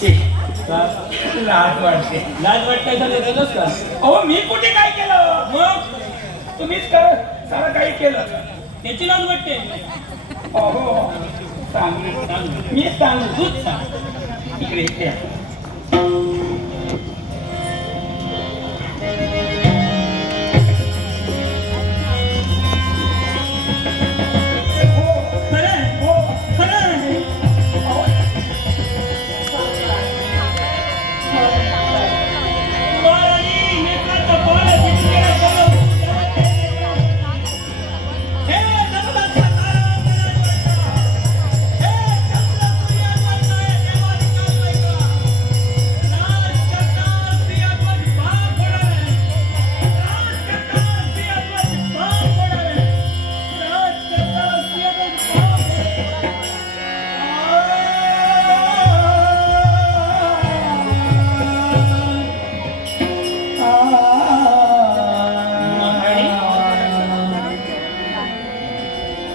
छे, लाज वाटते. लाज वाटतंय तर देतोस का? अहो मी कुठे काय केलं? मग तुम्हीच कर सारं काही केलं. त्याची लाज वाटते. अहो सांगू सांग. मी सांगू तूच सांग. इकडे इकडे. खरं आहे. हो खरं आहे. वारणी नेत्राचा पाळ दिसते गळून. हे जगदाचा तारा अंतराळवाटा. हे चंद्र सूर्यावरचा देवाधिकार वैका. राज करता स्त्रियाध्वज भाग होणार आहे. राज करता स्त्रियाध्वज भाग होणार आहे. राज करता स्त्रियाध्वज भाग होणार आहे.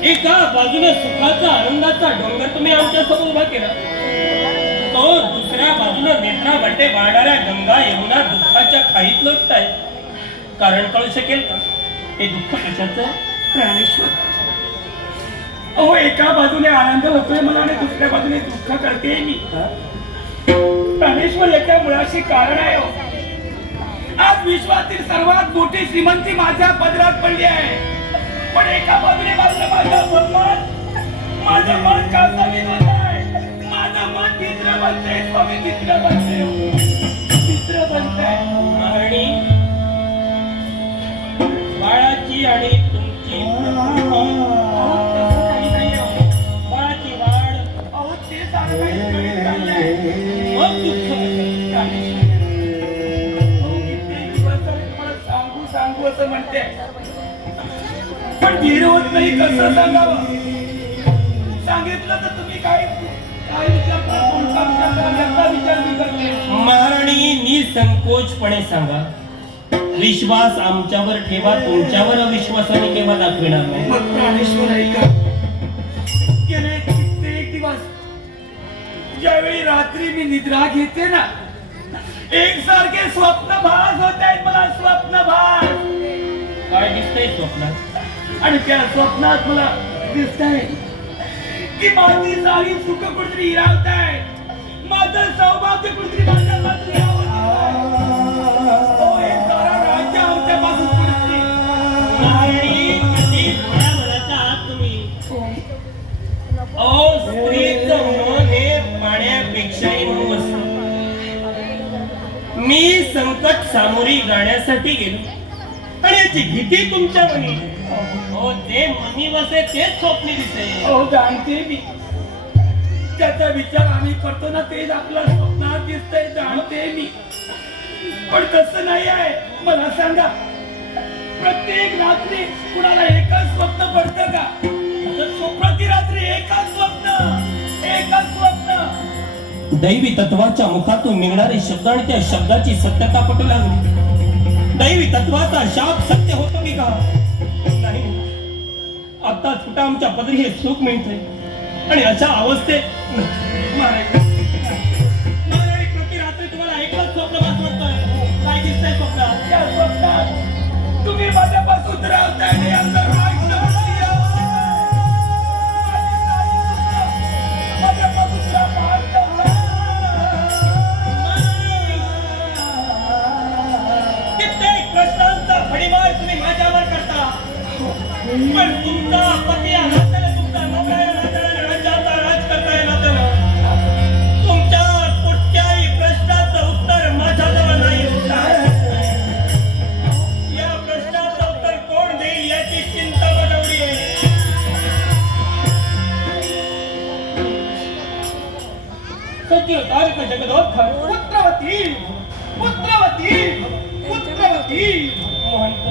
एका बाजूने सुखाचा आनंदाचा डोंगर तुम्ही आमच्या समोर उभा केला, तो दुसऱ्या बाजूने नेत्रा वाटे वाढणाऱ्या गंगा यमुना दुःखाच्या खाईत लोटताय. कारण कळू शकेल का हे दुःख कशाचं? प्राणेश्वर, अहो एका बाजूने आनंद होतोय मला आणि दुसऱ्या बाजूने दुःख करते मी. प्राणेश्वर याच्या मुळाशी कारण आहे हो. आज विश्वातील सर्वात मोठी श्रीमंती माझ्या पदरात पडली आहे, पण एका बाजूने मात्र माझं मन कासावीस होत आहे. माझं मन मित्र बनतंय स्वामी, मित्र बनतंय, मित्र बनतंय. आणि बाळाची आणि तुमची काही नाही हो. बाळाची वाढ अहो ते सारं काही गणित चाललंय. मग दुःख कशाचं? अहो, कित्येक दिवस झाले तुम्हाला सांगू असं म्हणते, पण धीर होत नाही. कसं सांगावं? सांगितलं तर तुम्ही काय विचारता, कोणता विचारता, याचा विचार मी करते. महाराणी निसंकोचपणे सांगा, विश्वास आमच्यावर ठेवा, तुमच्यावर अविश्वासाने केव्हा दाखविणार नाही. मग प्राणेश्वर ऐका, गेले कित्येक दिवस ज्यावेळी रात्री मी निद्रा घेते ना, एकसारखे स्वप्न भास होत आहेत मला, स्वप्न भास. काय दिसतंय स्वप्नात? आणि त्या स्वप्नात मला दिसतंय की माझी सारी सुख कुठतरी हिरावताय, माझं सौभाग्य कुठतरी माझ्या बाजूला राज्य आमच्यापासून कुठतरी. महाराणी किती भोळ्या मनाचा आहात तुम्ही. अहो स्त्रीचं मन हे पाण्यापेक्षाही मऊ असतं. मी संकट सामोरी जाण्यासाठी गेलो आणि याची भीती तुमच्या मनी. हो जे मनी बसे तेच स्वप्नी दिसे. हो जाणते मी, त्याचा विचार आम्ही करतो ना तेच आपल्या स्वप्नात दिसतंय, जाणते मी. पण तसं नाही आहे. मला सांगा, प्रत्येक रात्री कुणाला एकच स्वप्न पडतं का? प्रति रात्री एकच स्वप्न. दैवी तत्वाच्या मुखातून निघणारे शब्द आणि त्या शब्दाची सत्यता पटू लागली. दैवी तत्वाचा शाप सत्य होतो की का? नाही. आता छोटा आमच्या पदरी हे सुख मिळते आणि अशा अवस्थेत प्रति रात्री तुम्हाला एकच स्वप्न वाटतंय. काय दिसतंय स्वप्नात? त्या स्वप्नात तुम्ही माझ्यापासून राहताय आणि अंदर कित्येक प्रश्नांचा भडीमार तुम्ही माझ्यावर करता, पण तुमचा पती नात्याने, तुमचा नवरा या नात्याने, राज्याचा राज करता या नात्याने तुमच्या कुठल्याही प्रश्नाचं उत्तर माझ्याजवळ नाही. या प्रश्नाचं उत्तर कोण देईल याची चिंता बनवली आहे. सत्य तारक जगदोत्थान पुत्रवती पुत्रवती पुत्रवती महंत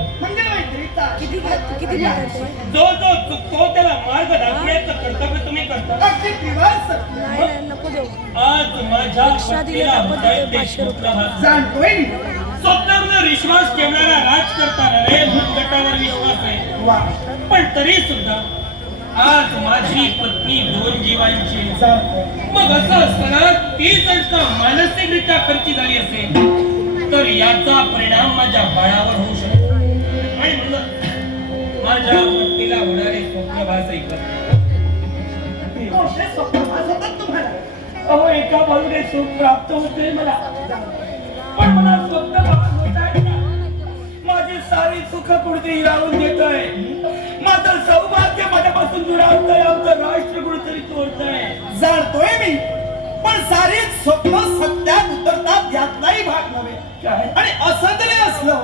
किती जो चुकतो त्याला मार्ग दाखवण्याचं कर्तव्य तुम्ही करता. नाही नको देऊ. आज माझ्या एक्स्ट्रा दिले पत्नीला आपण भटायला ते 500 रुपये. प्रभात. जाणतोय स्वप्नावर विश्वास ठेवणारा राजकर्ता रे, गटावर विश्वास आहे. पण तरी सुद्धा आज माझी पत्नी 2 जीवांची. जाणतोय. मग असं असताना ती जर का मानसिकरित्या खर्ची झाली असेल तर याचा परिणाम माझ्या बाळावर होऊ शकतो. आणि म्हणून माझ्या पत्नीला होणारे स्वप्न भास ऐकत मोठे स्वप्न भास होतात तुम्हाला. अहो एका बाजूने सुख प्राप्त होते मला, पण मला स्वप्न भास होत आहे का? माझी सारी सुख कुठेतरी हिरावून देतोय. माझं सौभाग्य माझ्यापासून दुरावतंय. आमचं राष्ट्र कुठेतरी चोरतंय. जाणतोय मी, पण सारी स्वप्न सत्यात उतरतात यातलाही भाग नव्हे. काय? आणि असं जरी असलं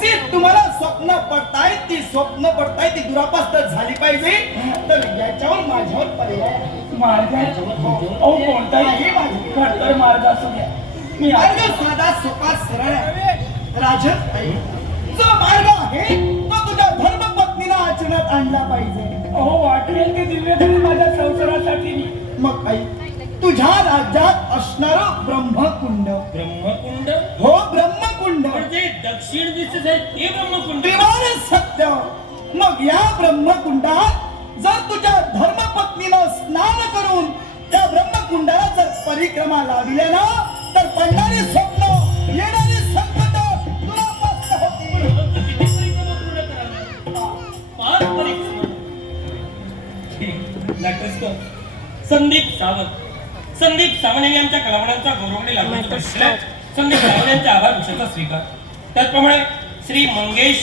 जी तुम्हाला स्वप्न पडतायत ती स्वप्न पडतायत ती दुरापास्त झाली पाहिजे तर याच्यावर माझ्यावर पर्याय आहे. मार्ग आहे? अहो कोणताही खडतर मार्ग असू द्या, मी मार्ग साधा सोपा सरळ आहे. राजन आई, जो मार्ग आहे तो तुझ्या धर्मपत्नीला आचरणात आणला पाहिजे. अहो वाटेल ते दिव्य करेल माझ्या संसारासाठी मी. मग आई, तुझ्या राज्यात असणारं ब्रह्मकुंड, ब्रह्मकुंड हो ब्रह्मकुंड म्हणजे दक्षिण दिशेस आहे ते ब्रह्मकुंड. त्रिवार सत्य. मग या ब्रह्मकुंडात जर तुझ्या धर्मपत्नीनं स्नान करून त्या ब्रह्मकुंडाला जर परिक्रमा लावली ना तर पडणारी स्वप्न येणारी संकट तुला मस्त होतील. फक्त किती परिक्रमा पूर्ण कराव्या? 5 परिक्रमा. ठीक. नाटककार संदीप सावंत. संदीप सावंत यांनी आमच्या कलावंतांचा गौरवणे लागून संदीप सावंत यांच्या आभार वृक्षाचा स्वीकार. त्याचप्रमाणे श्री मंगेश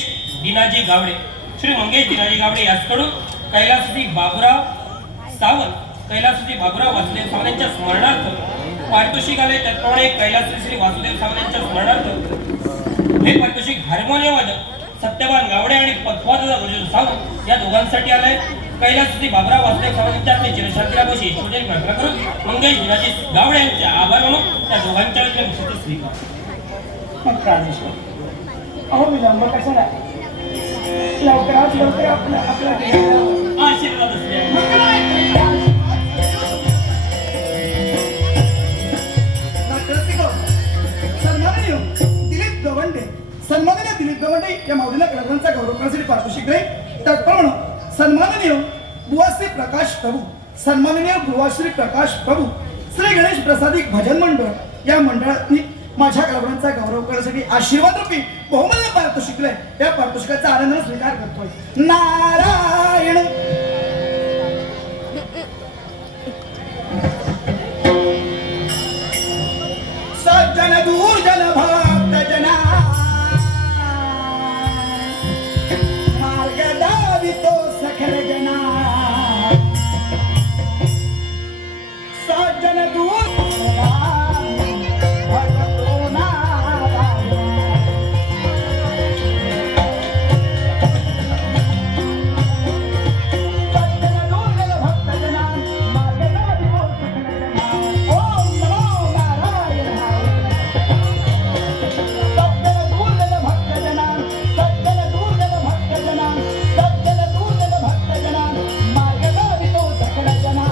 दिनाजी गावडे. श्री मंगेश दिनाजी गावडे याचकडून कैलासजी बाबुराव सावंत वासुदेव सावंत यांच्या स्मरणार्थ पारितोषिक आले. त्याचप्रमाणे कैलासजी श्री वासुदेव सावंत यांच्या स्मरणार्थ हे पारितोषिक हार्मोनियम वादक सत्यवान गावडे आणि पद्मवादक अर्जुन सावंत या दोघांसाठी आलंय. कैलासजी बाबुराव वासुदेव सावंत यांच्या आपली चिरशांतीला बशी ईश्वरजन प्रार्थना करून मंगेश दिनाजी गावडे यांचे आभार मानून त्या दोघांच्या वतीने स्वीकार. मग प्राणेश्वर, अहो विलंब कशाला? लवकरात लवकर आपला देह आशीर्वाद असले. सन्माननीय दिलीप गवंडे या माऊलीला कलावंतांचा गौरव करण्यासाठी पारितोषिक देईल. त्याचप्रमाणे सन्माननीय बुवाश्री प्रकाश प्रभू, सन्माननीय बुवाश्री प्रकाश प्रभू श्री गणेश प्रसादिक भजन मंडळ या मंडळाने माझ्या कलावंतांचा गौरव करण्यासाठी आशीर्वाद रूपी बहुमूल्य पारितोषिक दिलंय. या पारितोषिकाचा आनंद स्वीकार करतोय. नारायण. सज्जन दूर्जन भक्त जना मार्ग दावितो सखल जना. सज्जन दूर भगतो नारायण. सज्जन दूर्जन भक्त जना मार्ग दावितो सखल जना. ओम नमो नारायण. सज्जन दूर्जन भक्त जना, सज्जन दूर्जन भक्त जना, सज्जन दूर्जन भक्त जना मार्ग दावितो सकल जना.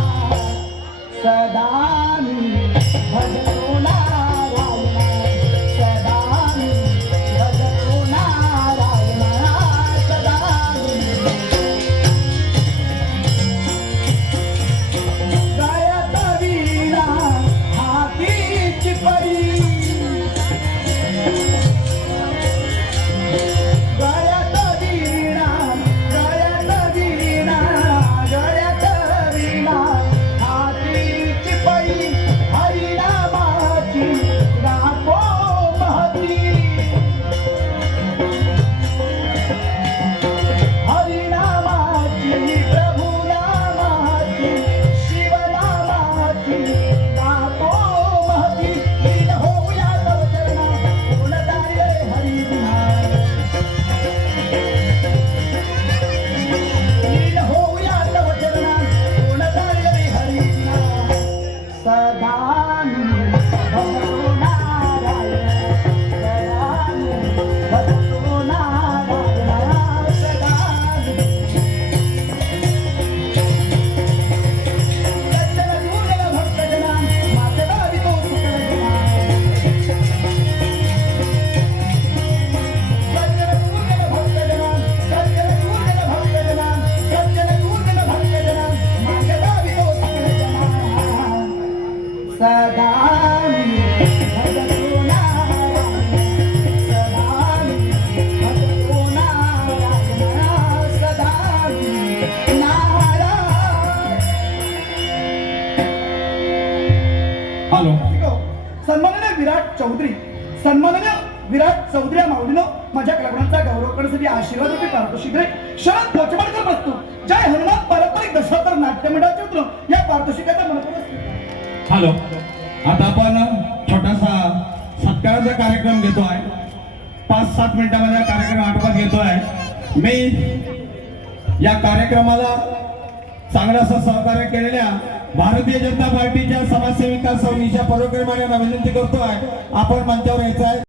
सदा मी भजतो नारायण, सदा मी भजतो नारायण, सदा मी गळ्यात वीणा हातीची परी, गळ्यात वीणा, गळ्यात वीणा, गळ्यात वीणा हातीची परी. हरिनामाची सदा मी भजतो नारायण सदा मी भजतो नारायण सदा मी नारायण. हॅलो. सन्माननीय विराट चौधरी या माऊलीनं माझ्या कलागुणांचा गौरव करण्यासाठी आशीर्वाद रूपी पारितोषिक दिले. शरद पोचमाडकर प्रस्तुत जय हनुमान पारंपरिक दशावतार नाट्य मंडळाच्या वतीनं या पारितोषिकाचा मनपूर्वक. हॅलो. आता आपण छोटासा सत्काराचा कार्यक्रम घेतोय. 5-7 मिनिटांमध्ये कार्यक्रम आटोपात घेतोय. मी या कार्यक्रमाला चांगलं असं सहकार्य केलेल्या भारतीय जनता पार्टीच्या समाजसेविका सौ निशा परोळकर मॅडम यांना विनंती करतोय, आपण मंचावर यायचं आहे.